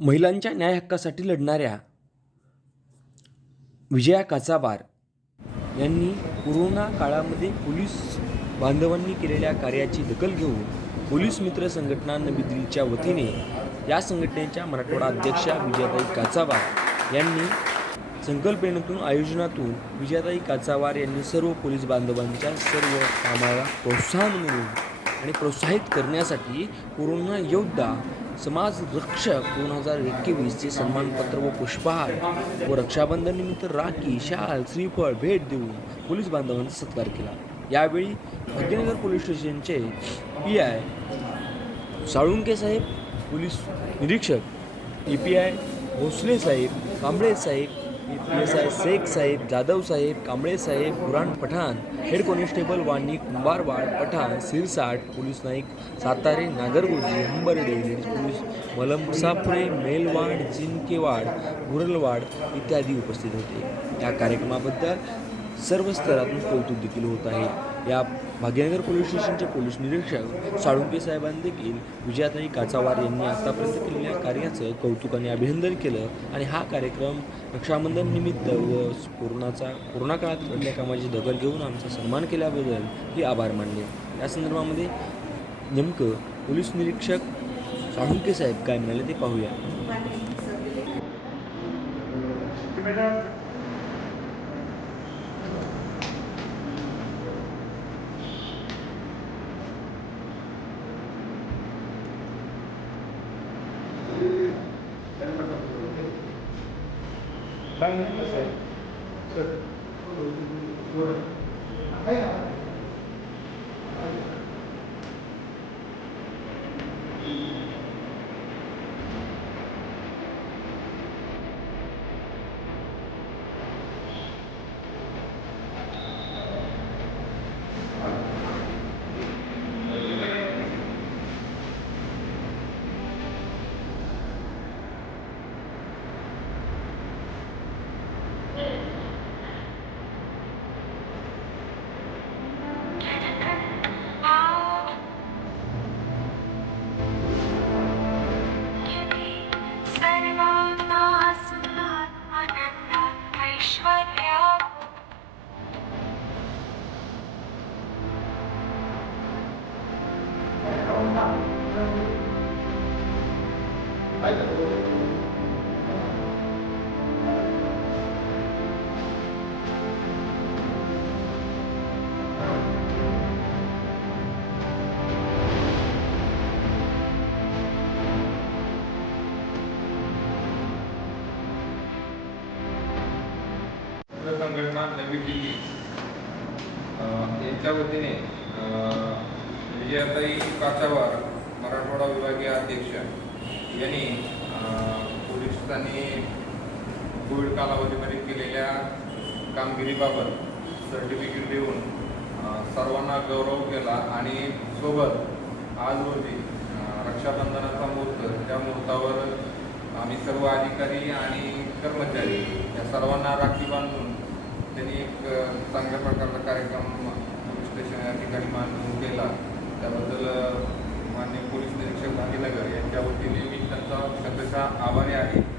महिलांच्या न्याय हक्कासाठी लढणाऱ्या विजया काचाबार यांनी कोरोना काळामध्ये पोलीस बांधवांनी केलेल्या कार्याची दखल घेऊन पोलीस मित्र संघटना नवी दिल्लीच्या वतीने या संघटनेच्या मराठवाडा अध्यक्षा विजयाताई काचाबार यांनी संकल्पनेतून आयोजनातून विजयाताई काचावार यांनी सर्व पोलीस बांधवांच्या सर्व कामाला प्रोत्साहन मिळून आणि प्रोत्साहित करण्यासाठी कोरोना योद्धा समाज रक्षक दोन हजार एकवीसचे सन्मानपत्र व पुष्पहार व रक्षाबंधन निमित्त राखी शाल श्रीफळ भेट देऊन पोलीस बांधवांचा सत्कार केला. यावेळी भाग्यनगर पोलीस स्टेशनचे P I Salunke Saheb police निरीक्षक A P I Bhosale Saheb Kamble Saheb S I Shaikh Saheb Jadhav Saheb Kamble Saheb Kuran Pathan head constable Wani Kumbharwad Pathan Sirsat police naik Satare Nagargoje Hambarde ladies police Malamsapure Melwad Jinkewad Gurlwad इत्यादी उपस्थित होते. या कार्यक्रमाबद्दल सर्व स्तरातून कौतुक देखील होत आहे. या भाग्यनगर पोलीस स्टेशनचे पोलीस निरीक्षक साळुंके साहेबांनी देखील विजयाताई काचावार यांनी आतापर्यंत केलेल्या कार्याचं कौतुक आणि अभिनंदन केलं आणि हा कार्यक्रम रक्षाबंधन निमित्त व कोरोनाचा कोरोना काळात घडलेल्या कामाची दखल घेऊन आमचा सन्मान केल्याबद्दल हे आभार मानले. या संदर्भामध्ये नेमकं पोलीस निरीक्षक साळुंके साहेब काय म्हणाले ते पाहूया. सांग कसं आहे ऐश्वर्या संघटना नवी दिल्ली. यांच्या वतीने विजयाताई काचावार मराठवाडा विभागीय अध्यक्ष. यांनी पोलिसांनी कोविड कालावधीमध्ये केलेल्या कामगिरीबाबत सर्टिफिकेट देऊन सर्वांना गौरव केला आणि सोबत आज रोजी रक्षाबंधनाचा मुहूर्त त्या मुहूर्तावर आम्ही सर्व अधिकारी आणि कर्मचारी या सर्वांना राखी बांधून त्यांनी एक चांगल्या प्रकारचा कार्यक्रम आभारी आहे.